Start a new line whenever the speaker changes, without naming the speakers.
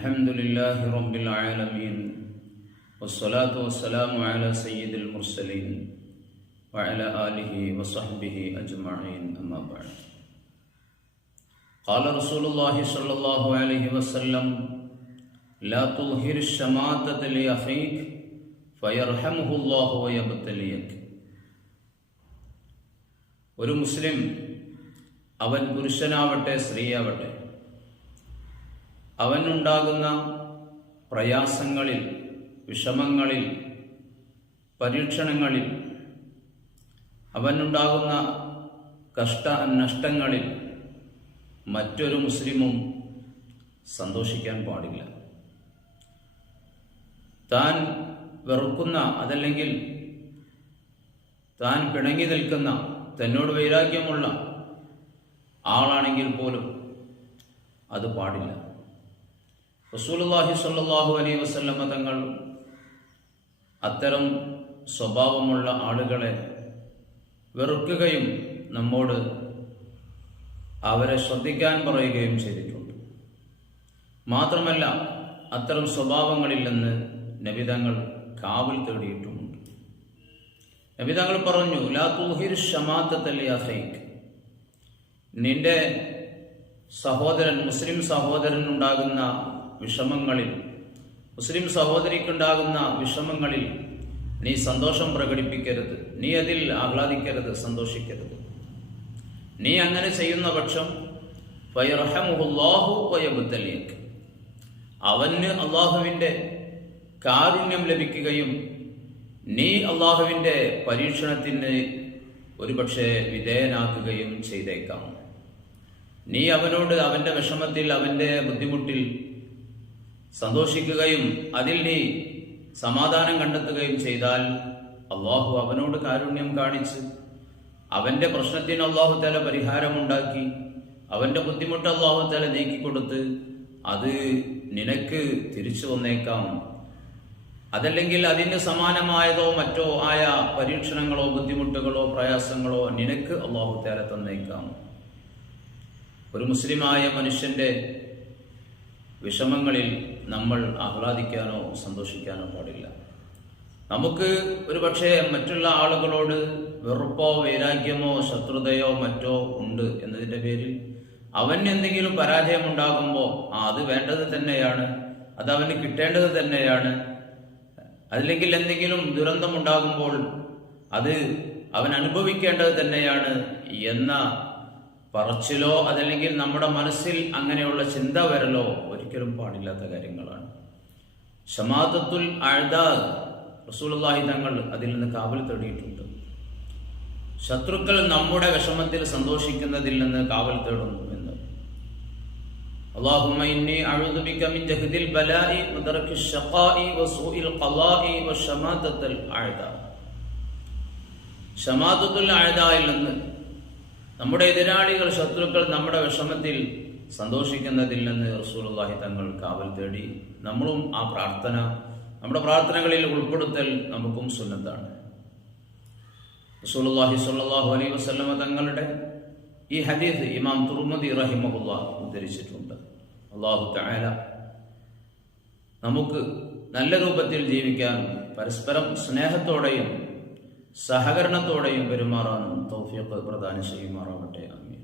الحمد لله رب العالمين والصلاة والسلام على سيد المرسلين وعلى آله وصحبه أجمعين أما بعد قال رسول الله صلى الله عليه وسلم لا تظهر الشماتة لأخيك فيرحمه الله ويبتليك ഒരു മുസ്ലിം അവൻ പുരുഷനാവട്ടെ സ്ത്രീയാവട്ടെ അവനുണ്ടാകുന്ന പ്രയാസങ്ങളിൽ വിഷമങ്ങളിൽ പരീക്ഷണങ്ങളിൽ അവനുണ്ടാകുന്ന കഷ്ട നഷ്ടങ്ങളിൽ മറ്റൊരു മുസ്ലിമും സന്തോഷിക്കാൻ പാടില്ല. താൻ വെറുക്കുന്ന അതല്ലെങ്കിൽ താൻ പിണങ്ങി നിൽക്കുന്ന തന്നോട് വൈരാഗ്യമുള്ള ആളാണെങ്കിൽ പോലും അത് പാടില്ല. റസൂലുള്ളാഹി സ്വല്ലല്ലാഹു അലൈഹി വസല്ലമ തങ്ങൾ അത്തരം സ്വഭാവമുള്ള ആളുകളെ വെറുക്കുകയും നമ്മോട് അവരെ ശ്രദ്ധിക്കാൻ പറയുകയും ചെയ്തിട്ടുണ്ട്. മാത്രമല്ല അത്തരം സ്വഭാവങ്ങളില്ലെന്ന് നബിതങ്ങൾ കാവൽ തേടിയിട്ടുമുണ്ട്. നബിതങ്ങൾ പറഞ്ഞു ലാ തുഹിർ ഷമാത്തല്ലി അഹൈക്ക് നിന്റെ സഹോദരൻ മുസ്ലിം സഹോദരൻ ഉണ്ടാകുന്ന വിഷമങ്ങളിൽ മുസ്ലിം സഹോദരിക്കുണ്ടാകുന്ന വിഷമങ്ങളിൽ നീ സന്തോഷം പ്രകടിപ്പിക്കരുത്. നീ അതിൽ ആഹ്ലാദിക്കരുത് സന്തോഷിക്കരുത്. നീ അങ്ങനെ ചെയ്യുന്ന പക്ഷം ഫയർഹമുല്ലാഹുബത്തലിയക്ക് അവന് അള്ളാഹുവിന്റെ കാരുണ്യം ലഭിക്കുകയും നീ അള്ളാഹുവിന്റെ പരീക്ഷണത്തിന് ഒരുപക്ഷെ വിധേയനാക്കുകയും ചെയ്തേക്കാം. നീ അവനോട് അവന്റെ വിഷമത്തിൽ അവന്റെ ബുദ്ധിമുട്ടിൽ സന്തോഷിക്കുകയും അതിൽ നീ സമാധാനം കണ്ടെത്തുകയും ചെയ്താൽ അള്ളാഹു അവനോട് കാരുണ്യം കാണിച്ച് അവന്റെ പ്രശ്നത്തിന് അള്ളാഹു തല പരിഹാരമുണ്ടാക്കി അവന്റെ ബുദ്ധിമുട്ട് അള്ളാഹു തല നീക്കിക്കൊടുത്ത് അത് നിനക്ക് തിരിച്ചു വന്നേക്കാം അതല്ലെങ്കിൽ അതിന് സമാനമായതോ മറ്റോ ആയ പരീക്ഷണങ്ങളോ ബുദ്ധിമുട്ടുകളോ പ്രയാസങ്ങളോ നിനക്ക് അള്ളാഹു തല തന്നേക്കാം. ഒരു മുസ്ലിമായ മനുഷ്യന്റെ വിഷമങ്ങളിൽ നമ്മൾ ആഹ്ലാദിക്കാനോ സന്തോഷിക്കാനോ പാടില്ല. നമുക്ക് ഒരു പക്ഷേ മറ്റുള്ള ആളുകളോട് വെറുപ്പോ വൈരാഗ്യമോ ശത്രുതയോ മറ്റോ ഉണ്ട് എന്നതിന്റെ പേരിൽ അവന് എന്തെങ്കിലും പരാജയം ഉണ്ടാകുമ്പോൾ ആ അത് വേണ്ടത് തന്നെയാണ് അത് അവന് കിട്ടേണ്ടത് തന്നെയാണ്. അല്ലെങ്കിൽ എന്തെങ്കിലും ദുരന്തം ഉണ്ടാകുമ്പോൾ അത് അവൻ അനുഭവിക്കേണ്ടത് തന്നെയാണ് എന്ന പറച്ചിലോ അതല്ലെങ്കിൽ നമ്മുടെ മനസ്സിൽ അങ്ങനെയുള്ള ചിന്ത വരലോ ഒരിക്കലും പാടില്ലാത്ത കാര്യങ്ങളാണ് ഷമാദത്തുൽ ആഴ്ദാ റസൂലുള്ളാഹി തങ്ങൾ അതിൽ നിന്ന് കാവൽ തേടിയിട്ടുണ്ട് ശത്രുക്കൾ നമ്മുടെ വിഷമത്തിൽ സന്തോഷിക്കുന്നതിൽ നിന്ന് കാവൽ തേടുന്നു എന്ന് اللهم إني أعوذ بك من جهد البلاء ودرك الشقاء وسوء القضاء وشماتة الأعداء ഷമാദത്തുൽ ആഴ്ദായിൽ നിന്ന് നമ്മുടെ എതിരാളികൾ ശത്രുക്കൾ നമ്മുടെ വിഷമത്തിൽ സന്തോഷിക്കുന്നതിൽ നിന്ന് റസൂലുള്ളാഹി തങ്ങൾ കാവൽ തേടി നമ്മളും ആ പ്രാർത്ഥന നമ്മുടെ പ്രാർത്ഥനകളിൽ ഉൾപ്പെടുത്തൽ നമുക്കും സുന്നത്താണ്. റസൂലുള്ളാഹി സ്വല്ലല്ലാഹു അലൈഹി വസല്ലമ തങ്ങളുടെ ഈ ഹദീസ് ഇമാം തുർമദി റഹിമഹുല്ലാ ഉദ്ധരിച്ചിട്ടുണ്ട്. അള്ളാഹു തആല നമുക്ക് നല്ല രൂപത്തിൽ ജീവിക്കാനും പരസ്പരം സ്നേഹത്തോടെയും സഹകരണത്തോടെയും പെരുമാറാനും തൗഫീഖ് പ്രദാനം ചെയ്യുമാറാവട്ടെ.